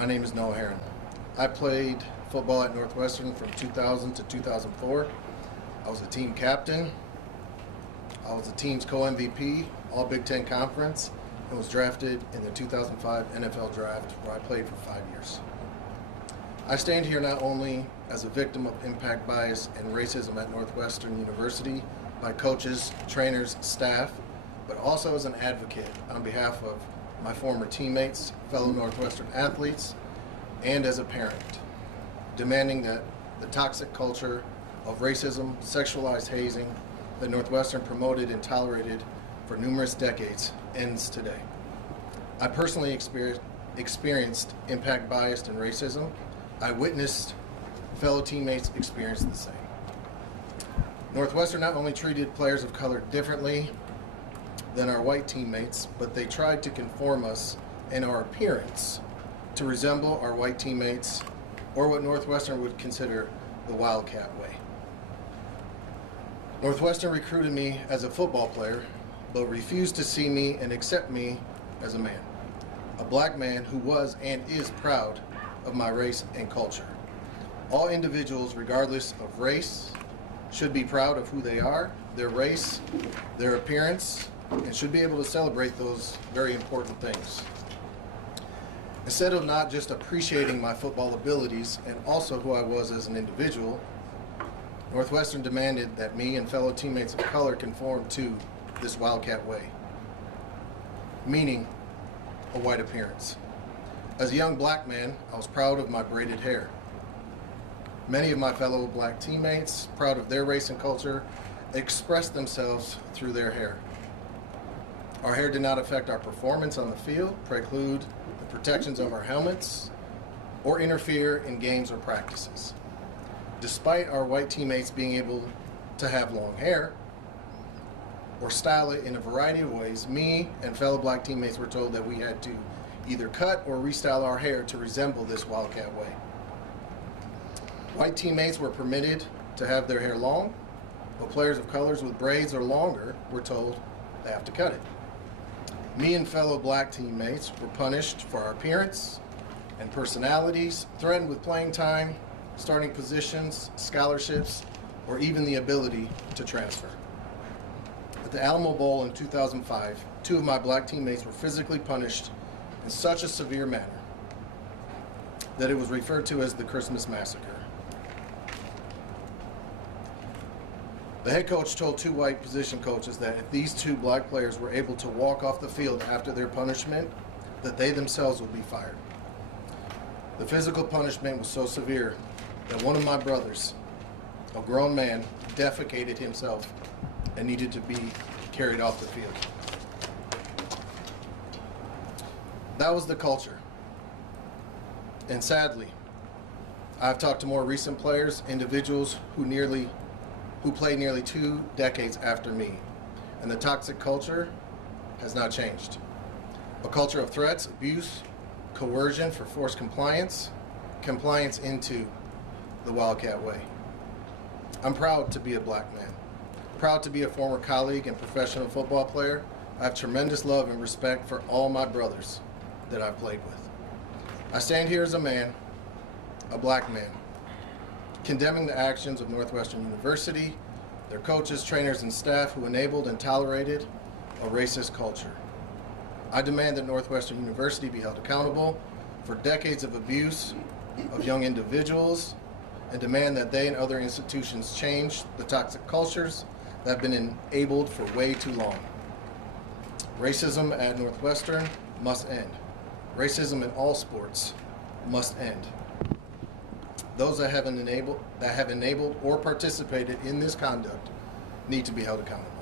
My name is Herron. I played football at Northwestern from 2000 to 2004. I was a team captain. I was the team's co-MVP, all Big Ten Conference, and was drafted in the 2005 NFL Draft, where I played for 5 years. I stand here not only as a victim of impact bias and racism at Northwestern University by coaches, trainers, staff, but also as an advocate on behalf of my former teammates, fellow Northwestern athletes, and as a parent, demanding that the toxic culture of racism, sexualized hazing that Northwestern promoted and tolerated for numerous decades ends today. I personally experienced impact bias and racism. I witnessed fellow teammates experience the same. Northwestern not only treated players of color differently than our white teammates, but they tried to conform us in our appearance to resemble our white teammates, or what Northwestern would consider the Wildcat way. Northwestern recruited me as a football player, but refused to see me and accept me as a man, a black man who was and is proud of my race and culture. All individuals, regardless of race, should be proud of who they are, their race, their appearance, and should be able to celebrate those very important things. Instead of not just appreciating my football abilities and also who I was as an individual, Northwestern demanded that me and fellow teammates of color conform to this Wildcat way, meaning a white appearance. As a young black man, I was proud of my braided hair. Many of my fellow black teammates, proud of their race and culture, expressed themselves through their hair. Our hair did not affect our performance on the field, preclude the protections of our helmets, or interfere in games or practices. Despite our white teammates being able to have long hair or style it in a variety of ways, me and fellow black teammates were told that we had to either cut or restyle our hair to resemble this Wildcat way. White teammates were permitted to have their hair long, but players of colors with braids or longer were told they have to cut it. Me and fellow black teammates were punished for our appearance and personalities, threatened with playing time, starting positions, scholarships, or even the ability to transfer. At the Alamo Bowl in 2005, 2 of my black teammates were physically punished in such a severe manner that it was referred to as the Christmas Massacre. The head coach told 2 white position coaches that if these 2 black players were able to walk off the field after their punishment, that they themselves would be fired. The physical punishment was so severe that one of my brothers, a grown man, defecated himself and needed to be carried off the field. That was the culture. And sadly, I've talked to more recent players, individuals who played nearly 2 decades after me, and the toxic culture has not changed. A culture of threats, abuse, coercion for forced compliance into the Wildcat way. I'm proud to be a black man, proud to be a former colleague and professional football player. I have tremendous love and respect for all my brothers that I've played with. I stand here as a man, a black man, condemning the actions of Northwestern University, their coaches, trainers, and staff who enabled and tolerated a racist culture. I demand that Northwestern University be held accountable for decades of abuse of young individuals, and demand that they and other institutions change the toxic cultures that have been enabled for way too long. Racism at Northwestern must end. Racism in all sports must end. Those that have enabled or participated in this conduct need to be held accountable.